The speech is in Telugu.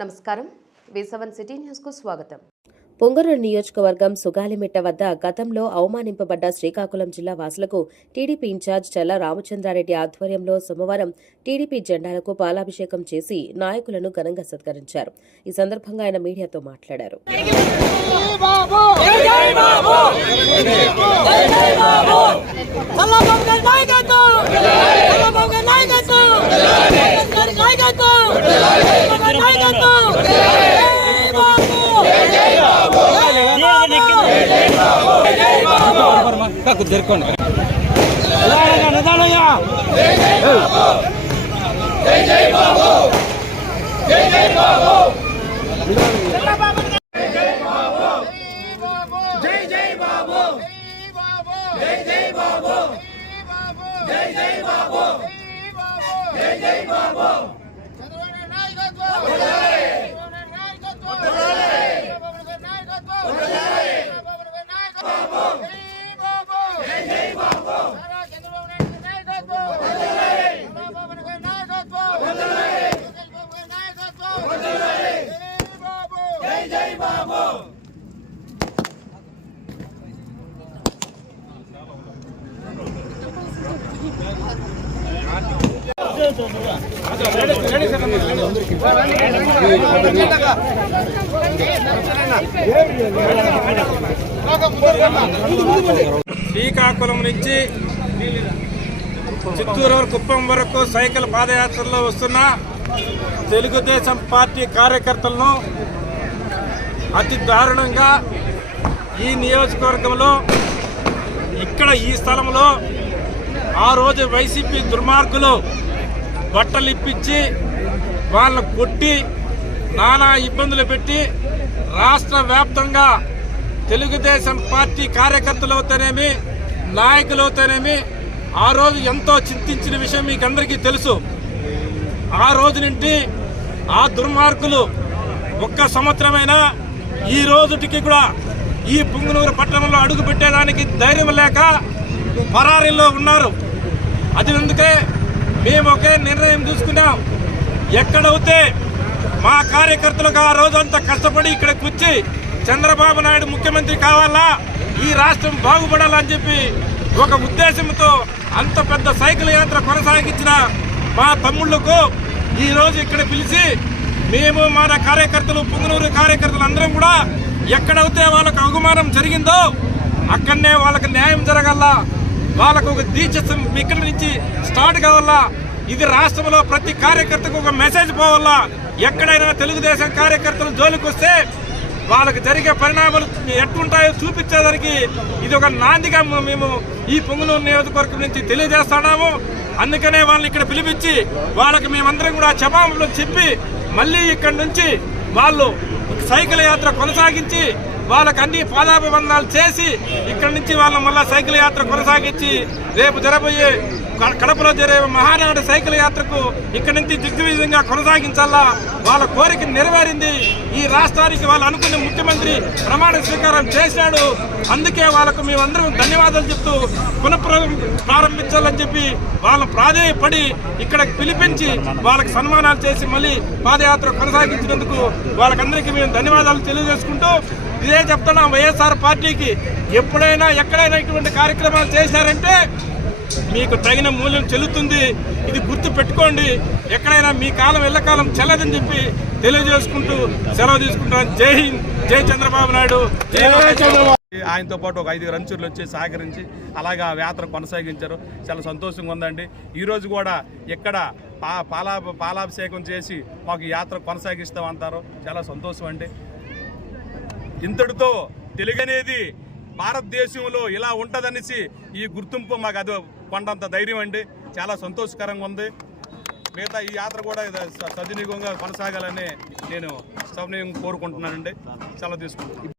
నమస్కారం V7 సిటీ న్యూస్ కు స్వాగతం. పొంగనూరు నియోజకవర్గం సుగాలిమిట్ట వద్ద గతంలో అవమానింపబడ్డ శ్రీకాకుళం జిల్లా వాసులకు టీడీపీ ఇన్ఛార్జ్ చల్ల రామచంద్రారెడ్డి ఆధ్వర్యంలో సోమవారం టీడీపీ జెండాలకు పాలాభిషేకం చేసి నాయకులను ఘనంగా సత్కరించారు. ఈ సందర్భంగా ఆయన మీడియాతో మాట్లాడారు. కుదురుకోండి శ్రీకాకుళం నుంచి చిత్తూరు కుప్పం వరకు సైకిల్ పాదయాత్రలో వస్తున్న తెలుగుదేశం పార్టీ కార్యకర్తలను అతి దారుణంగా ఈ నియోజకవర్గంలో ఇక్కడ ఈ స్థలంలో ఆ రోజు వైసీపీ దుర్మార్గులు బట్టలు ఇప్పించి వాళ్ళను కొట్టి నానా ఇబ్బందులు పెట్టి రాష్ట్ర వ్యాప్తంగా తెలుగుదేశం పార్టీ కార్యకర్తలవుతానేమి నాయకులవుతానేమి ఆ రోజు ఎంతో చింతించిన విషయం మీకు అందరికీ తెలుసు. ఆ రోజు నుండి ఆ దుర్మార్గులు ఒక్క సంవత్సరమైనా ఈ రోజుటికి కూడా ఈ పుంగనూరు పట్టణంలో అడుగు పెట్టేదానికి ధైర్యం లేక పరారీలో ఉన్నారు. అది అందుకే మేము ఒకే నిర్ణయం తీసుకున్నాం, ఎక్కడైతే మా కార్యకర్తలకు ఆ రోజంతా కష్టపడి ఇక్కడికి వచ్చి చంద్రబాబు నాయుడు ముఖ్యమంత్రి కావాలా, ఈ రాష్ట్రం బాగుపడాలని చెప్పి ఒక ఉద్దేశంతో అంత పెద్ద సైకిల్ యాత్ర కొనసాగించిన మా తమ్ముళ్లకు ఈరోజు ఇక్కడ పిలిచి మేము మన కార్యకర్తలు పుంగనూరు కార్యకర్తలు అందరం కూడా ఎక్కడైతే వాళ్ళకు అవమానం జరిగిందో అక్కడనే వాళ్ళకి న్యాయం జరగాల, వాళ్ళకు ఒక దీక్ష ఇక్కడి నుంచి స్టార్ట్ కావాలా. ఇది రాష్ట్రంలో ప్రతి కార్యకర్తకు ఒక మెసేజ్ పోవాలా. ఎక్కడైనా తెలుగుదేశం కార్యకర్తలు జోలికి వస్తే వాళ్ళకి జరిగే పరిణామాలు ఎట్లుంటాయో చూపించేదానికి ఇది ఒక నాందిగా మేము ఈ పొంగనూరు నియోజకవర్గం నుంచి తెలియజేస్తున్నాము. అందుకనే వాళ్ళని ఇక్కడ పిలిపించి వాళ్ళకి మేమందరం కూడా క్షమాపణలు చెప్పి మళ్ళీ ఇక్కడి నుంచి వాళ్ళు సైకిల్ యాత్ర కొనసాగించి వాళ్ళకి అన్ని పాదాభివందనాలు చేసి ఇక్కడి నుంచి వాళ్ళ మళ్ళా సైకిల్ యాత్ర కొనసాగించి రేపు జరబోయే కడపలో జరిగే మహానాడు సైకిల్ యాత్రకు ఇక్కడి నుంచి దిగ్విజయంగా కొనసాగించాలా. వాళ్ళ కోరిక నెరవేరింది. ఈ రాష్ట్రానికి వాళ్ళు అనుకున్న ముఖ్యమంత్రి ప్రమాణ స్వీకారం చేశాడు. అందుకే వాళ్ళకు మేమందరం ధన్యవాదాలు చెప్తూ పునఃప్రారంభించాలని చెప్పి వాళ్ళని ప్రాధేయపడి ఇక్కడికి పిలిపించి వాళ్ళకి సన్మానాలు చేసి మళ్ళీ పాదయాత్ర కొనసాగించినందుకు వాళ్ళకందరికీ మేము ధన్యవాదాలు తెలియజేసుకుంటూ ఇదే చెప్తున్నాం, వైఎస్ఆర్ పార్టీకి ఎప్పుడైనా ఎక్కడైనా ఇటువంటి కార్యక్రమాలు చేశారంటే మీకు తగిన మూల్యం చెల్లుతుంది. ఇది గుర్తు పెట్టుకోండి. ఎక్కడైనా మీ కాలం ఎల్లకాలం చెల్లదని చెప్పి తెలియజేసుకుంటూ సెలవు తీసుకుంటాను. జై హింద్, జై చంద్రబాబు నాయుడు. ఆయనతో పాటు ఒక 5 రంచులు వచ్చి సహకరించి అలాగా యాత్ర కొనసాగించారు. చాలా సంతోషంగా ఉందండి. ఈరోజు కూడా ఎక్కడ పాలాభిషేకం చేసి మాకు యాత్ర కొనసాగిస్తామంటారు. చాలా సంతోషం అండి. ఇంతటితో తెలుగనేది భారతదేశంలో ఇలా ఉంటుందనేసి ఈ గుర్తింపు మాకు అది కొండంత ధైర్యం అండి. చాలా సంతోషకరంగా ఉంది. మిగతా ఈ యాత్ర కూడా సద్వినియోగంగా కొనసాగాలని నేను సవినయంగా కోరుకుంటున్నానండి. సెలవు తీసుకుంటాను.